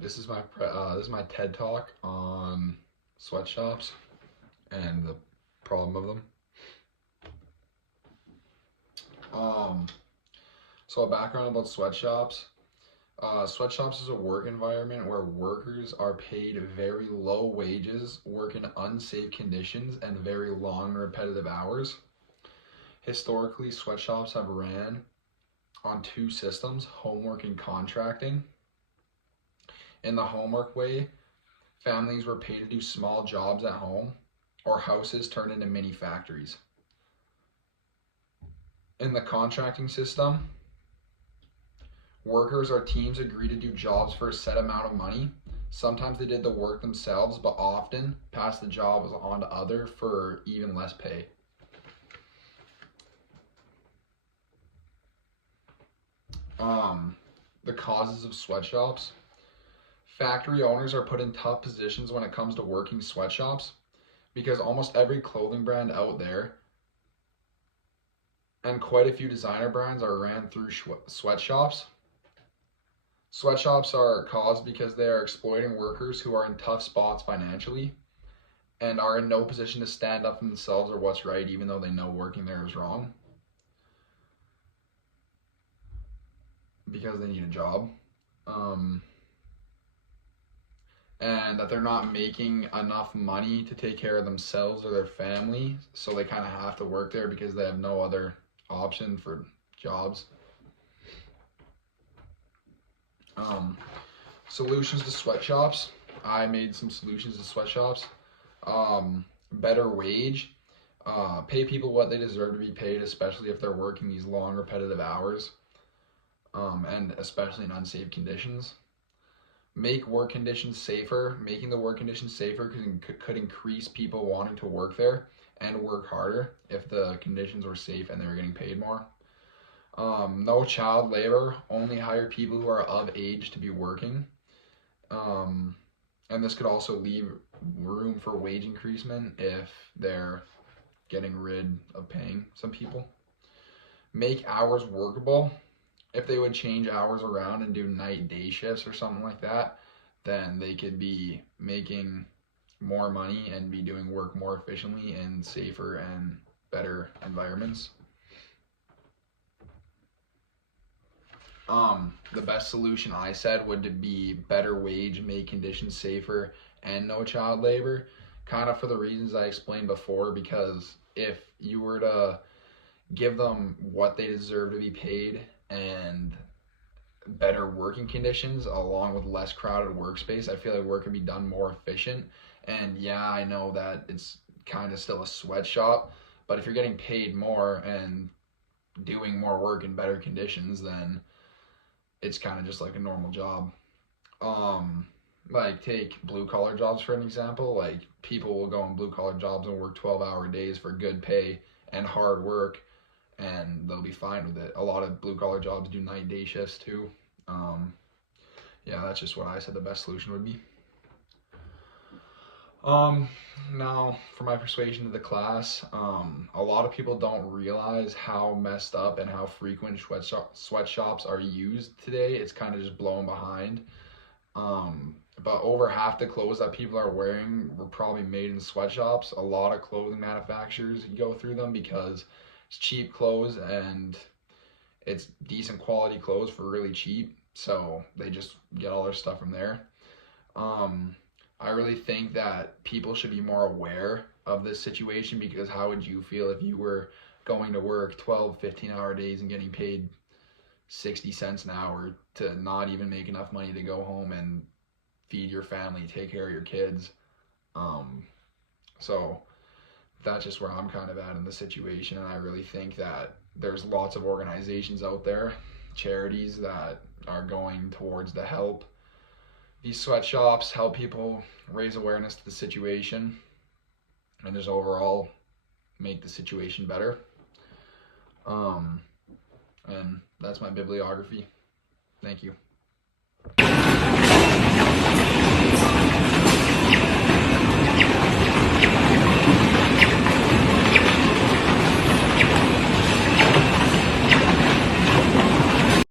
This is my TED talk on sweatshops and the problem of them. So a background about sweatshops. Sweatshops is a work environment where workers are paid very low wages, work in unsafe conditions, and very long repetitive hours. Historically, sweatshops have ran on two systems, homework and contracting. In the homework way, families were paid to do small jobs at home or houses turned into mini factories. In the contracting system, workers or teams agreed to do jobs for a set amount of money. Sometimes they did the work themselves, but often passed the jobs on to others for even less pay. The causes of sweatshops. Factory owners are put in tough positions when it comes to working sweatshops because almost every clothing brand out there and quite a few designer brands are ran through sweatshops. Sweatshops are caused because they are exploiting workers who are in tough spots financially and are in no position to stand up for themselves or what's right, even though they know working there is wrong, because they need a job. And that they're not making enough money to take care of themselves or their family, so they kind of have to work there because they have no other option for jobs. Solutions to sweatshops. I made some solutions to sweatshops. Better wage. Pay people what they deserve to be paid, especially if they're working these long repetitive hours, and especially in unsafe conditions. Make work conditions safer. Making the work conditions safer could increase people wanting to work there and work harder if the conditions were safe and they were getting paid more. No child labor. Only hire people who are of age to be working. And this could also leave room for wage increasement if they're getting rid of paying some people. Make hours workable. If they would change hours around and do night day shifts or something like that, then they could be making more money and be doing work more efficiently in safer and better environments. The best solution I said would be better wage, make conditions safer, and no child labor, kind of for the reasons I explained before, because if you were to give them what they deserve to be paid and better working conditions along with less crowded workspace, I feel like work could be done more efficient. And yeah, I know that it's kind of still a sweatshop, but if you're getting paid more and doing more work in better conditions, then it's kind of just like a normal job. Like take blue collar jobs for an example. Like people will go on blue collar jobs and work 12-hour days for good pay and hard work, and they'll be fine with it. A lot of blue collar jobs do night day shifts too. Yeah, that's just what I said the best solution would be. Now for my persuasion to the class, a lot of people don't realize how messed up and how frequent sweatshops are used today. It's kind of just blowing behind. But over half the clothes that people are wearing were probably made in sweatshops. A lot of clothing manufacturers go through them because it's cheap clothes and it's decent quality clothes for really cheap, so they just get all their stuff from there. I really think that people should be more aware of this situation, because how would you feel if you were going to work 12, 15-hour days and getting paid 60 cents an hour to not even make enough money to go home and feed your family, take care of your kids? So that's just where I'm kind of at in the situation, and I really think that there's lots of organizations out there, charities, that are going towards the help these sweatshops, help people raise awareness to the situation, and just overall make the situation better. And that's my bibliography. Thank you.